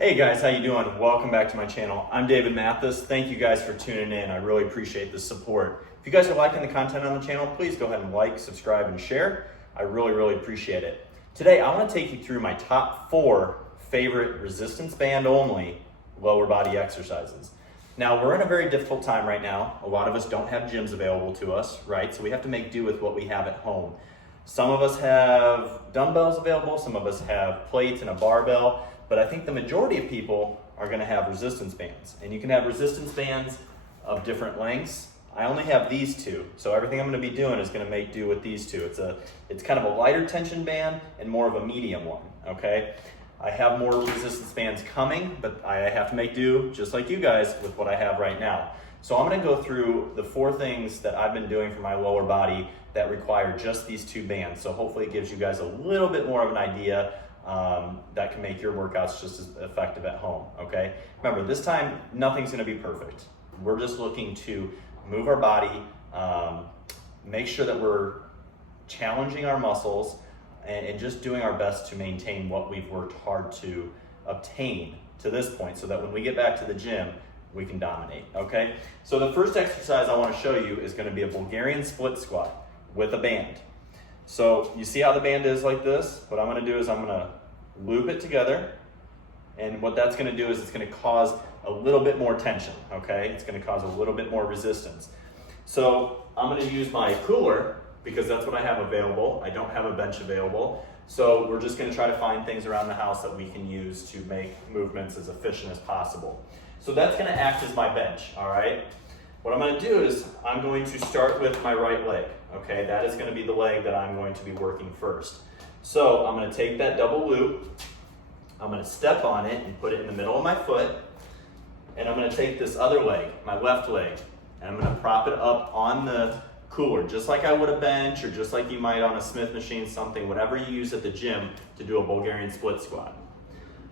Hey guys, how you doing? Welcome back to my channel. I'm David Mathas. Thank you guys for tuning in. I really appreciate the support. If you guys are liking the content on the channel, please go ahead and like, subscribe, and share. I really appreciate it. Today, I want to take you through my top 4 favorite resistance band only lower body exercises. Now, we're in a very difficult time right now. A lot of us don't have gyms available to us, right? So we have to make do with what we have at home. Some of us have dumbbells available, some of us have plates and a barbell, but I think the majority of people are gonna have resistance bands. And you can have resistance bands of different lengths. I only have these 2, so everything I'm gonna be doing is gonna make do with these 2. It's kind of a lighter tension band and more of a medium one, okay? I have more resistance bands coming, but I have to make do, just like you guys, with what I have right now. So I'm gonna go through the 4 things that I've been doing for my lower body that require just these 2 bands. So hopefully it gives you guys a little bit more of an idea that can make your workouts just as effective at home, okay? Remember, this time, nothing's gonna be perfect. We're just looking to move our body, make sure that we're challenging our muscles, and just doing our best to maintain what we've worked hard to obtain to this point so that when we get back to the gym, we can dominate, okay? So the first exercise I wanna show you is gonna be a Bulgarian split squat with a band. So you see how the band is like this? What I'm gonna do is I'm gonna loop it together, and what that's gonna do is it's gonna cause a little bit more tension, okay? It's gonna cause a little bit more resistance. So I'm gonna use my cooler because that's what I have available. I don't have a bench available. So we're just gonna try to find things around the house that we can use to make movements as efficient as possible. So that's gonna act as my bench, all right? What I'm gonna do is I'm going to start with my right leg, okay? That is gonna be the leg that I'm going to be working first. So I'm gonna take that double loop, I'm gonna step on it and put it in the middle of my foot, and I'm gonna take this other leg, my left leg, and I'm gonna prop it up on the cooler, just like I would a bench or just like you might on a Smith machine, something, whatever you use at the gym to do a Bulgarian split squat.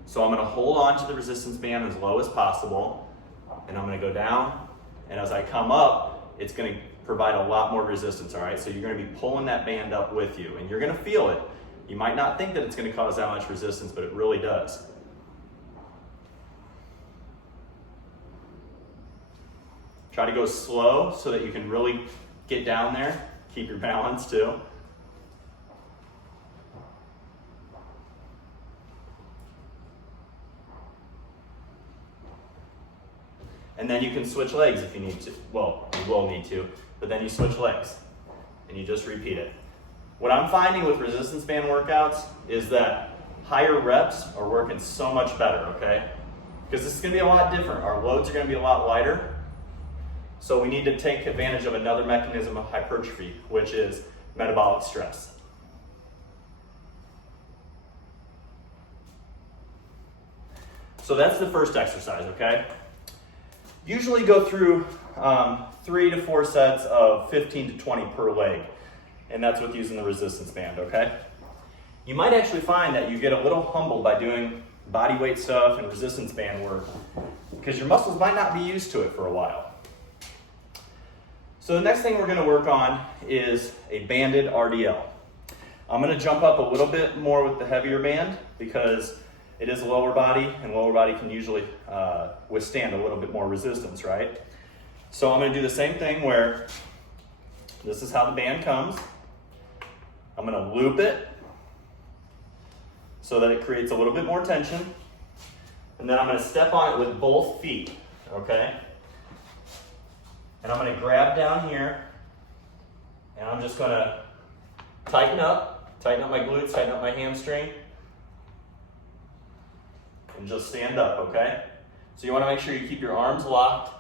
So I'm gonna hold on to the resistance band as low as possible, and I'm gonna go down, and as I come up, it's gonna provide a lot more resistance, all right? So you're gonna be pulling that band up with you, and you're gonna feel it. You might not think that it's gonna cause that much resistance, but it really does. Try to go slow so that you can really get down there. Keep your balance too. And then you can switch legs if you need to. Well, you will need to, but then you switch legs and you just repeat it. What I'm finding with resistance band workouts is that higher reps are working so much better, okay? Because this is gonna be a lot different. Our loads are gonna be a lot lighter. So we need to take advantage of another mechanism of hypertrophy, which is metabolic stress. So that's the first exercise, okay? Usually go through 3 to 4 sets of 15 to 20 per leg, and that's with using the resistance band, okay? You might actually find that you get a little humbled by doing body weight stuff and resistance band work because your muscles might not be used to it for a while. So the next thing we're gonna work on is a banded RDL. I'm gonna jump up a little bit more with the heavier band because it is a lower body, and lower body can usually withstand a little bit more resistance, right? So I'm gonna do the same thing where this is how the band comes. I'm gonna loop it so that it creates a little bit more tension. And then I'm gonna step on it with both feet, okay? And I'm gonna grab down here, and I'm just gonna tighten up my glutes, tighten up my hamstring, and just stand up, okay? So you wanna make sure you keep your arms locked.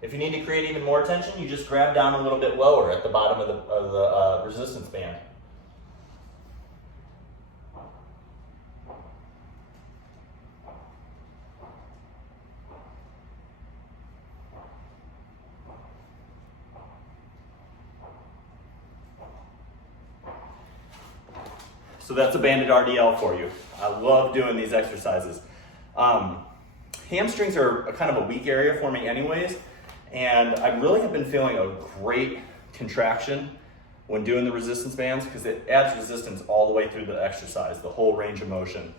If you need to create even more tension, you just grab down a little bit lower at the bottom of the resistance band. So that's a banded RDL for you. I love doing these exercises. Hamstrings are a kind of a weak area for me anyways, and I really have been feeling a great contraction when doing the resistance bands because it adds resistance all the way through the exercise, the whole range of motion.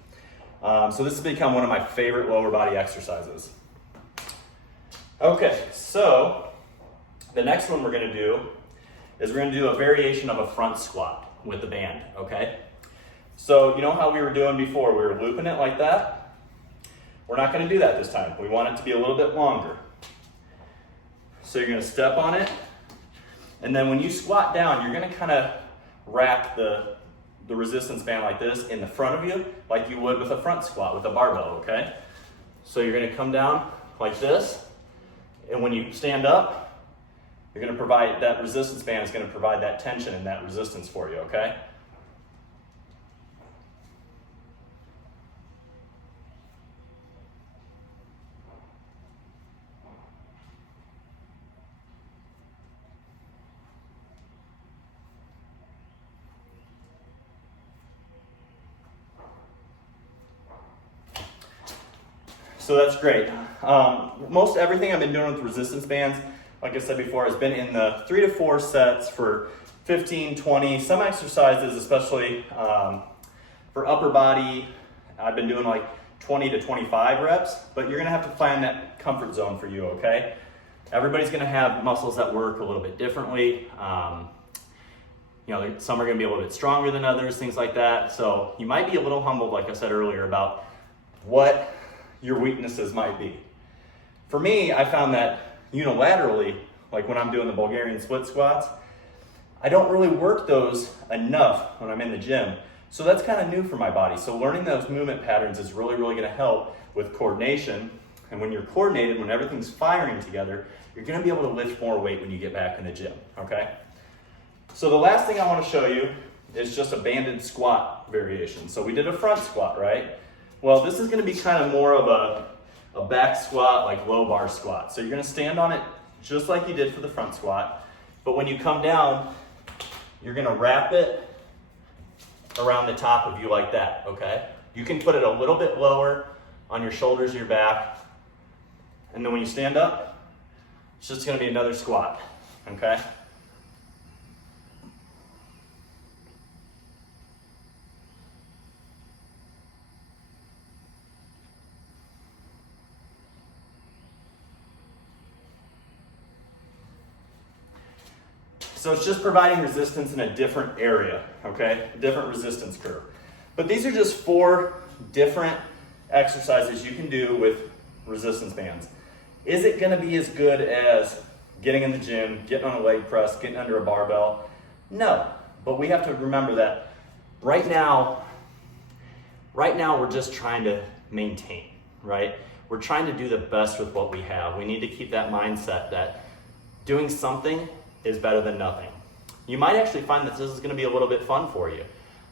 So this has become one of my favorite lower body exercises. Okay, so the next one we're gonna do is we're gonna do a variation of a front squat with the band, okay? So you know how we were doing before? We were looping it like that. We're not gonna do that this time. We want it to be a little bit longer. So you're gonna step on it, and then when you squat down, you're gonna kind of wrap the resistance band like this in the front of you, like you would with a front squat with a barbell, okay? So you're gonna come down like this, and when you stand up, you're gonna provide, that resistance band is gonna provide that tension and that resistance for you, okay? So that's great. Most everything I've been doing with resistance bands, like I said before, has been in the 3 to 4 sets for 15, 20. Some exercises, especially for upper body, I've been doing like 20 to 25 reps, but you're gonna have to find that comfort zone for you, okay? Everybody's gonna have muscles that work a little bit differently. You know, some are gonna be a little bit stronger than others, things like that. So you might be a little humbled, like I said earlier, about what your weaknesses might be. For me, I found that unilaterally, like when I'm doing the Bulgarian split squats, I don't really work those enough when I'm in the gym. So that's kind of new for my body. So learning those movement patterns is really, really gonna help with coordination. And when you're coordinated, when everything's firing together, you're gonna be able to lift more weight when you get back in the gym, okay? So the last thing I wanna show you is just a banded squat variation. So we did a front squat, right? Well, this is gonna be kind of more of a back squat, like low bar squat. So you're gonna stand on it just like you did for the front squat, but when you come down, you're gonna wrap it around the top of you like that, okay? You can put it a little bit lower on your shoulders and your back, and then when you stand up, it's just gonna be another squat, okay? So it's just providing resistance in a different area, okay? A different resistance curve. But these are just 4 different exercises you can do with resistance bands. Is it gonna be as good as getting in the gym, getting on a leg press, getting under a barbell? No, but we have to remember that right now we're just trying to maintain, right? We're trying to do the best with what we have. We need to keep that mindset that doing something is better than nothing. You might actually find that this is gonna be a little bit fun for you.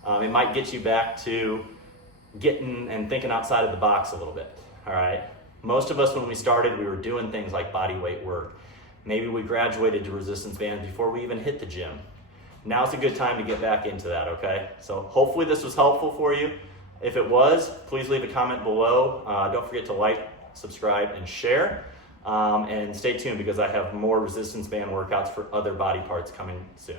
It might get you back to getting and thinking outside of the box a little bit, all right? Most of us, when we started, we were doing things like body weight work. Maybe we graduated to resistance bands before we even hit the gym. Now's a good time to get back into that, okay? So hopefully this was helpful for you. If it was, please leave a comment below. Don't forget to like, subscribe, and share. And stay tuned because I have more resistance band workouts for other body parts coming soon.